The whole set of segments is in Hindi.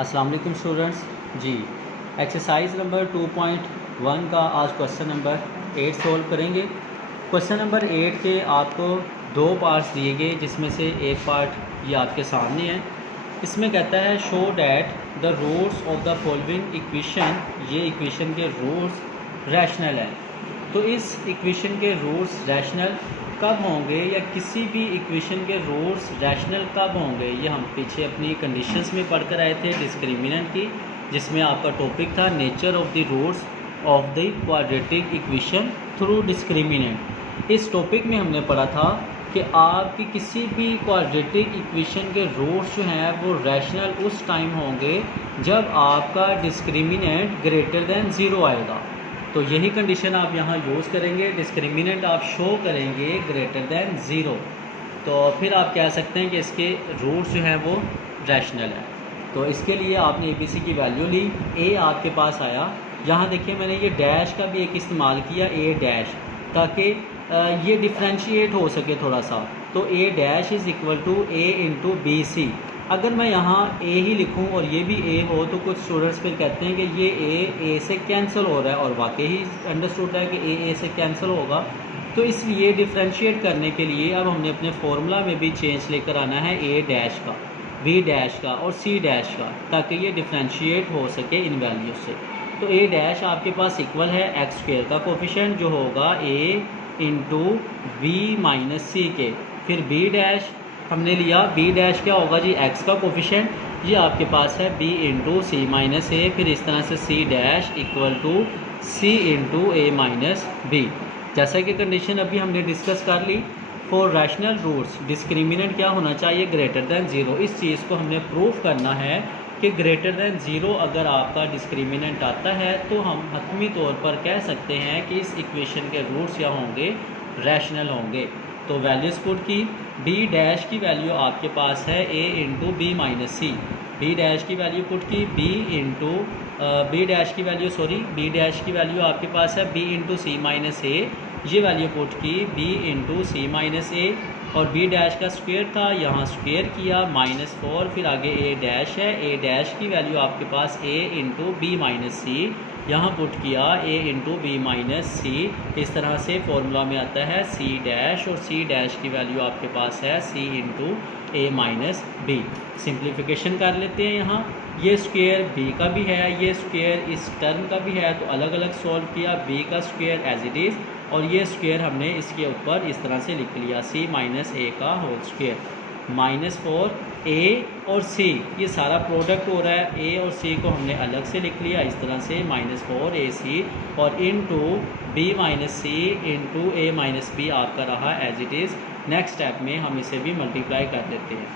अस्सलाम वालेकुम स्टूडेंट्स जी। एक्सरसाइज नंबर 2.1 का आज क्वेश्चन नंबर 8 सोल्व करेंगे। क्वेश्चन नंबर 8 के आपको दो पार्ट्स दिए गए, जिसमें से एक पार्ट ये आपके सामने है। इसमें कहता है show that the roots of the following equation, ये इक्वेशन के रूट्स रैशनल हैं। तो इस इक्वेशन के रूट्स रैशनल कब होंगे, या किसी भी इक्वेशन के रूट्स रैशनल कब होंगे, ये हम पीछे अपनी कंडीशंस में पढ़ कर आए थे डिस्क्रिमिनेंट की, जिसमें आपका टॉपिक था nature of the roots of the quadratic equation through discriminant. इस टॉपिक में हमने पढ़ा था कि आपकी किसी भी क्वाड्रेटिक इक्वेशन के रूट्स जो हैं वो रैशनल उस टाइम होंगे जब आपका डिस्क्रिमिनेंट ग्रेटर दैन ज़ीरो आएगा। तो यही कंडीशन आप यहाँ यूज़ करेंगे, डिस्क्रिमिनेंट आप शो करेंगे ग्रेटर दैन ज़ीरो, तो फिर आप कह सकते हैं कि इसके रूट्स जो हैं वो रैशनल हैं। तो इसके लिए आपने ABC की वैल्यू ली, A आपके पास आया। यहाँ देखिए मैंने ये डैश का भी एक इस्तेमाल किया, A डैश, ताकि ये डिफ्रेंशिएट हो सके थोड़ा सा। तो A dash is equal to A into BC। अगर मैं यहाँ A ही लिखूँ और ये भी A हो तो कुछ स्टूडेंट्स फिर कहते हैं कि ये A से कैंसिल हो रहा है, और वाकई ही अंडरस्टूड है कि A से कैंसिल होगा। तो इसलिए डिफ्रेंशिएट करने के लिए अब हमने अपने फॉर्मूला में भी चेंज लेकर आना है A डैश का, B डैश का और C डैश का, ताकि ये डिफ्रेंशिएट हो सके इन वैल्यू से। तो A डैश आपके पास इक्वल है एक्स स्क्वायर का कोफिशिएंट जो होगा A into B minus C के। फिर B डैश हमने लिया, B डैश क्या होगा जी, x का कोफिशिएंट, ये आपके पास है B into c minus a. फिर इस तरह से C dash equal to C into a minus b. जैसा कि कंडीशन अभी हमने डिस्कस कर ली, फॉर रैशनल रूट्स डिस्क्रिमिनेंट क्या होना चाहिए, ग्रेटर दैन ज़ीरो। इस चीज़ को हमने प्रूव करना है कि ग्रेटर दैन ज़ीरो अगर आपका डिस्क्रिमिनेंट आता है तो हम हतमी तौर पर कह सकते हैं कि इस इक्वेशन के रूट्स क्या होंगे, रैशनल होंगे। तो वैल्यूज़ पुट की, B डैश की वैल्यू आपके पास है A into b minus c. B dash की वैल्यू पुट की B इंटू B डैश की वैल्यू B डैश की वैल्यू आपके पास है B into c minus a. ये वैल्यू पुट की B into c minus a, और B डैश का स्क्वायर था, यहाँ स्क्वायर किया -4। फिर आगे A डैश है, A डैश की वैल्यू आपके पास A इंटू बी माइनस सी, यहाँ पुट किया A इंटू बी माइनस सी। इस तरह से फॉर्मूला में आता है C डैश, और C डैश की वैल्यू आपके पास है C into a minus B. Simplification कर लेते हैं। यहाँ ये स्क्वायर B का भी है, ये स्क्वायर इस टर्म का भी है, तो अलग अलग सॉल्व किया। B का स्क्वायर एज इट इज़, और ये स्क्वायर हमने इसके ऊपर इस तरह से लिख लिया C माइनस ए का होल स्क्वायर। -4 A और C, ये सारा प्रोडक्ट हो रहा है, A और C को हमने अलग से लिख लिया इस तरह से -4 AC, और into B minus c into a minus b आपका रहा as it is. Next step में हम इसे भी मल्टीप्लाई कर देते हैं।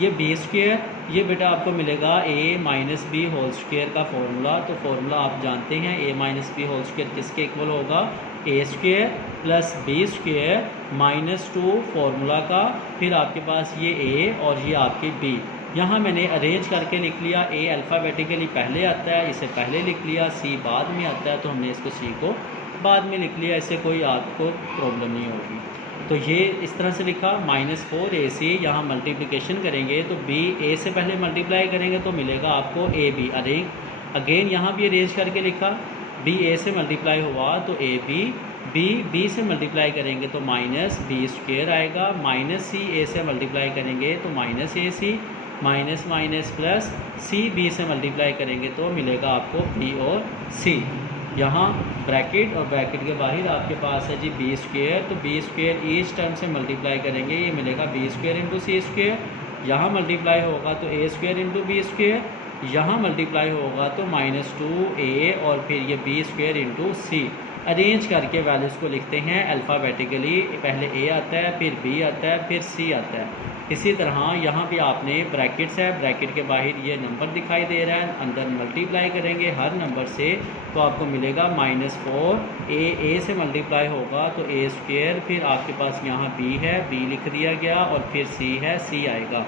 ये B स्क्वायर, ये बेटा आपको मिलेगा A minus b whole square का फॉर्मूला। तो फॉर्मूला आप जानते हैं, A minus b whole square किसके इक्वल होगा, A square plus B square -2 formula का, फिर आपके पास ये A और ये आपकी B। यहाँ मैंने अरेंज करके लिख लिया, A अल्फ़ाबेटिकली पहले आता है, इसे पहले लिख लिया, C बाद में आता है तो हमने इसको C को बाद में लिख लिया, इससे कोई आपको प्रॉब्लम नहीं होगी। तो ये इस तरह से लिखा -4 AC। यहाँ मल्टीप्लिकेशन करेंगे तो B A से पहले मल्टीप्लाई करेंगे तो मिलेगा आपको AB। अगेन यहाँ भी अरेंज करके लिखा, B A से मल्टीप्लाई हुआ तो AB, B से मल्टीप्लाई करेंगे तो माइनस B स्क्वायर आएगा, -C A से मल्टीप्लाई करेंगे तो -AC, minus minus plus C B से मल्टीप्लाई करेंगे तो मिलेगा आपको B और C। यहाँ ब्रैकेट, और ब्रैकेट के बाहर आपके पास है जी B स्क्वायर, तो B स्क्वायर ईच टर्म से मल्टीप्लाई करेंगे, ये मिलेगा B square into C square. यहाँ मल्टीप्लाई होगा तो A square into b square, यहाँ मल्टीप्लाई होगा तो -2A, और फिर ये B square into C। Arrange करके वैल्यूज़ को लिखते हैं अल्फ़ाबेटिकली, पहले A आता है, फिर B आता है, फिर C आता है। इसी तरह यहाँ भी आपने ब्रैकेट्स है, ब्रैकेट के बाहर ये नंबर दिखाई दे रहा है, अंदर मल्टीप्लाई करेंगे हर नंबर से तो आपको मिलेगा -4। A से मल्टीप्लाई होगा तो A स्क्वायर, फिर आपके पास यहाँ B है, B लिख दिया गया, और फिर C है, C आएगा।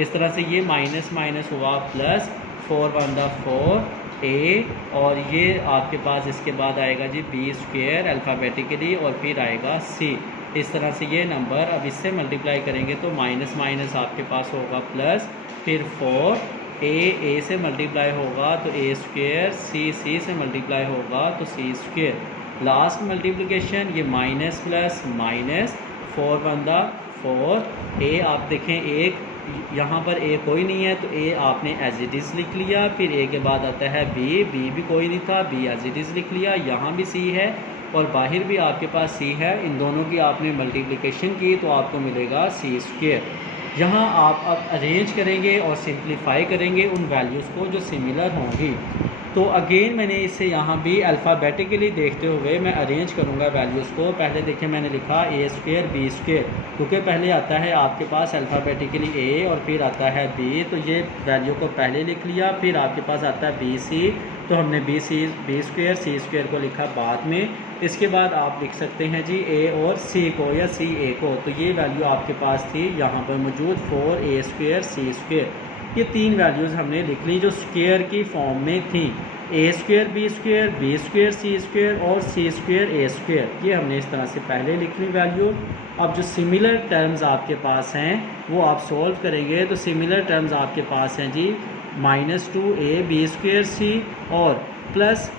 इस तरह से ये माइनस माइनस हुआ प्लस, 4 × 4 A, और ये आपके पास इसके बाद आएगा जी B स्क्वायर अल्फ़ाबेटिकली, और फिर आएगा C। इस तरह से ये नंबर अब इससे मल्टीप्लाई करेंगे तो माइनस माइनस आपके पास होगा प्लस, फिर 4 ए से मल्टीप्लाई होगा तो ए स्क्वेयर, सी से मल्टीप्लाई होगा तो सी स्क्वेयर। लास्ट मल्टीप्लिकेशन ये माइनस प्लस माइनस, 4 बंदा 4, ए आप देखें एक यहाँ पर ए कोई नहीं है तो ए आपने एज इट इज़ लिख लिया। फिर ए के बाद आता है बी भी कोई नहीं था, बी एज इट इज़ लिख लिया। यहाँ भी सी है और बाहर भी आपके पास सी है, इन दोनों की आपने मल्टीप्लिकेशन की तो आपको मिलेगा सी स्क्वेयर। यहाँ आप अब अरेंज करेंगे और सिंप्लीफाई करेंगे उन वैल्यूज़ को जो सिमिलर होंगी। तो अगेन मैंने इसे यहाँ भी अल्फ़ाबेटिकली देखते हुए मैं अरेंज करूँगा वैल्यूज़ को। पहले देखिए मैंने लिखा ए स्क्वेयर बी स्क्वेयर, क्योंकि पहले आता है आपके पास अल्फ़ाबेटिकली ए और फिर आता है बी, तो ये वैल्यू को पहले लिख लिया। फिर आपके पास आता है बी सी, तो हमने बी स्क्वेयर सी स्क्वेयर को लिखा बाद में। इसके बाद आप लिख सकते हैं जी ए और सी को या सी ए को, तो ये वैल्यू आपके पास थी यहाँ पर मौजूद 4a स्क्वेयर सी स्क्वेयर। ये 3 वैल्यूज़ हमने लिख ली जो स्क्वेयर की फॉर्म में थी, ए square B square C square और सी स्क्वेयर ए स्क्वेयर। ये हमने इस तरह से पहले लिख ली वैल्यू। अब जो सिमिलर टर्म्स आपके पास हैं वो आप सॉल्व करेंगे, तो सिमिलर टर्म्स आपके पास हैं जी -2a बी स्क्वेयर सी और प्लस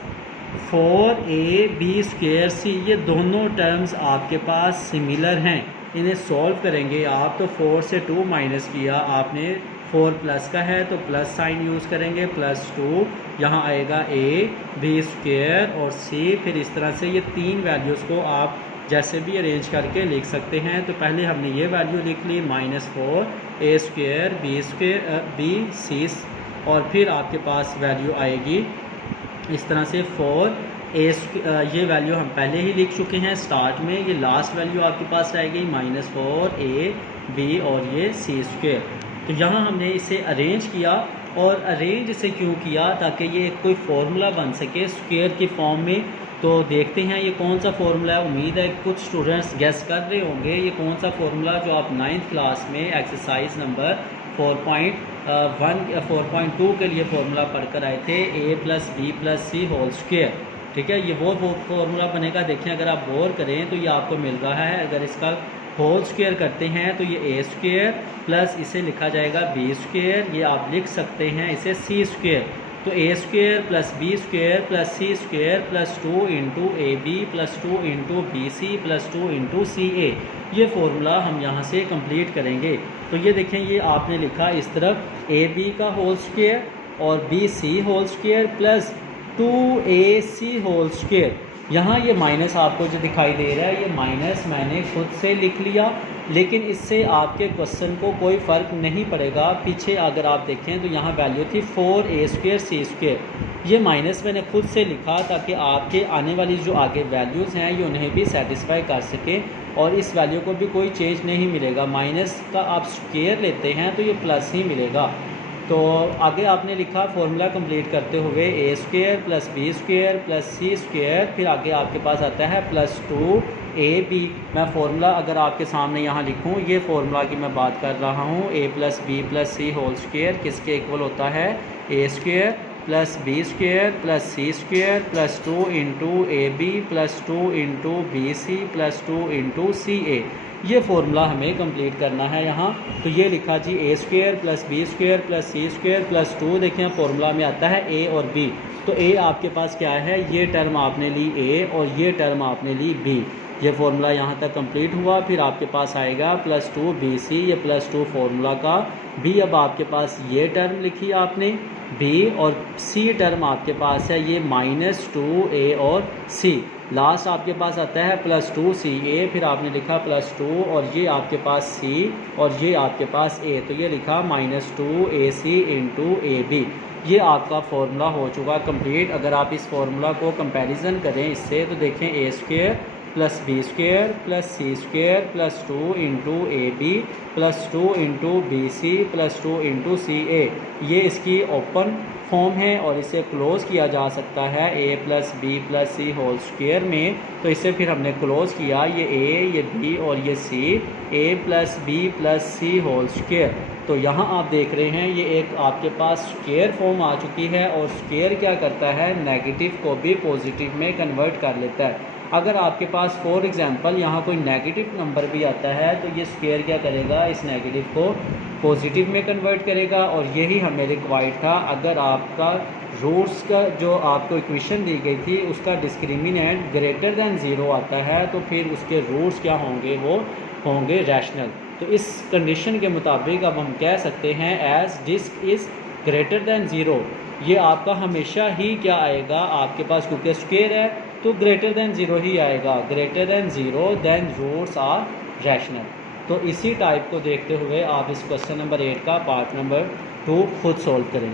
4a बी स्क्वेयर सी। ये दोनों टर्म्स आपके पास सिमिलर हैं, इन्हें सॉल्व करेंगे आप। तो 4 से 2 माइनस किया आपने, 4 प्लस का है तो प्लस साइन यूज़ करेंगे, +2 यहाँ आएगा a बी स्क्वेयर और c। फिर इस तरह से ये 3 वैल्यूज़ को आप जैसे भी अरेंज करके लिख सकते हैं। तो पहले हमने ये वैल्यू लिख ली -4a स्क्वेयर बी सी, और फिर आपके पास वैल्यू आएगी इस तरह से 4a, ये वैल्यू हम पहले ही लिख चुके हैं स्टार्ट में। ये लास्ट वैल्यू आपके पास रह गई -4a बी और ये सी स्क्वेयर। तो यहाँ हमने इसे अरेंज किया, और अरेंज इसे क्यों किया ताकि ये कोई फार्मूला बन सके स्क्वेयर की फॉर्म में। तो देखते हैं ये कौन सा फार्मूला है। उम्मीद है कुछ स्टूडेंट्स गेस कर रहे होंगे ये कौन सा फार्मूला जो आप 9th क्लास में एक्सरसाइज नंबर 4.2 के लिए फार्मूला पढ़कर आए थे, a + b + c whole square. ठीक है, ये वो फार्मूला बनेगा। देखें अगर आप गौर करें तो ये आपको मिल रहा है, अगर इसका होल स्क्वेयर करते हैं तो ये a स्क्वेयर प्लस इसे लिखा जाएगा b स्क्वेयर, ये आप लिख सकते हैं इसे c स्क्वेयर। तो a square plus b square plus c square plus 2 × ab plus 2 × bc plus 2 × ca, ये फार्मूला हम यहाँ से कंप्लीट करेंगे। तो ये देखें ये आपने लिखा इस तरफ ab का होल स्क्वेयर और bc whole square plus 2ac whole square. यहाँ ये माइनस आपको जो दिखाई दे रहा है ये माइनस मैंने खुद से लिख लिया, लेकिन इससे आपके क्वेश्चन को कोई फ़र्क नहीं पड़ेगा। पीछे अगर आप देखें तो यहाँ वैल्यू थी 4a स्क्वेयर सी स्क्वेयर, ये माइनस मैंने खुद से लिखा ताकि आपके आने वाली जो आगे वैल्यूज़ हैं ये उन्हें भी सेटिस्फाई कर सके और इस वैल्यू को भी कोई चेंज नहीं मिलेगा। माइनस का आप स्क्वेयर लेते हैं तो ये प्लस ही मिलेगा। तो आगे आपने लिखा फार्मूला कंप्लीट करते हुए a square plus b square plus c square, फिर आगे आपके पास आता है +2ab। मैं फार्मूला अगर आपके सामने यहाँ लिखूँ, ये फार्मूला की मैं बात कर रहा हूँ, a + b + c whole square किसके इक्वल होता है, a square plus b square plus c square plus 2 × ab plus 2 × bc plus 2 × ca। ये फार्मूला हमें कंप्लीट करना है यहाँ। तो ये लिखा जी a square plus b square plus c square plus 2, देखें फार्मूला में आता है a और b। तो a आपके पास क्या है, ये टर्म आपने ली a और ये टर्म आपने ली b। ये फार्मूला यहाँ तक कंप्लीट हुआ। फिर आपके पास आएगा +2bc, ये +2 फार्मूला का b। अब आपके पास ये टर्म लिखी आपने b और c टर्म आपके पास है ये -2a और c। लास्ट आपके पास आता है +2ca, फिर आपने लिखा +2 और ये आपके पास c और ये आपके पास a, तो ये लिखा -2ac × ab। ये आपका फार्मूला हो चुका कंप्लीट। अगर आप इस फार्मूला को कंपैरिजन करें इससे तो देखें a square plus b square plus c square plus 2 × ab plus 2 × bc plus 2 × ca, ये इसकी ओपन फॉर्म है और इसे क्लोज़ किया जा सकता है a + b + c whole square में। तो इसे फिर हमने क्लोज़ किया, ये a ये b और ये c, a + b + c whole square. तो यहाँ आप देख रहे हैं ये एक आपके पास स्क्वेयर फॉर्म आ चुकी है, और स्क्वेयर क्या करता है, नेगेटिव को भी पॉजिटिव में कन्वर्ट कर लेता है। अगर आपके पास फॉर एग्ज़ाम्पल यहाँ कोई नेगेटिव नंबर भी आता है तो ये स्क्वायर क्या करेगा, इस नेगेटिव को पॉजिटिव में कन्वर्ट करेगा। और यही हमें रिक्वायर्ड था। अगर आपका रूट्स का जो आपको इक्वेशन दी गई थी उसका डिस्क्रिमिनेंट ग्रेटर दैन ज़ीरो आता है तो फिर उसके रूट्स क्या होंगे, वो होंगे रैशनल। तो इस कंडीशन के मुताबिक अब हम कह सकते हैं as disc is greater than zero, ये आपका हमेशा ही क्या आएगा, आपके पास क्योंकि स्क्वायर है तो ग्रेटर दैन ज़ीरो ही आएगा। Greater than zero then roots are rational. तो इसी टाइप को देखते हुए आप इस क्वेश्चन नंबर 8 का पार्ट नंबर 2 खुद सॉल्व करेंगे।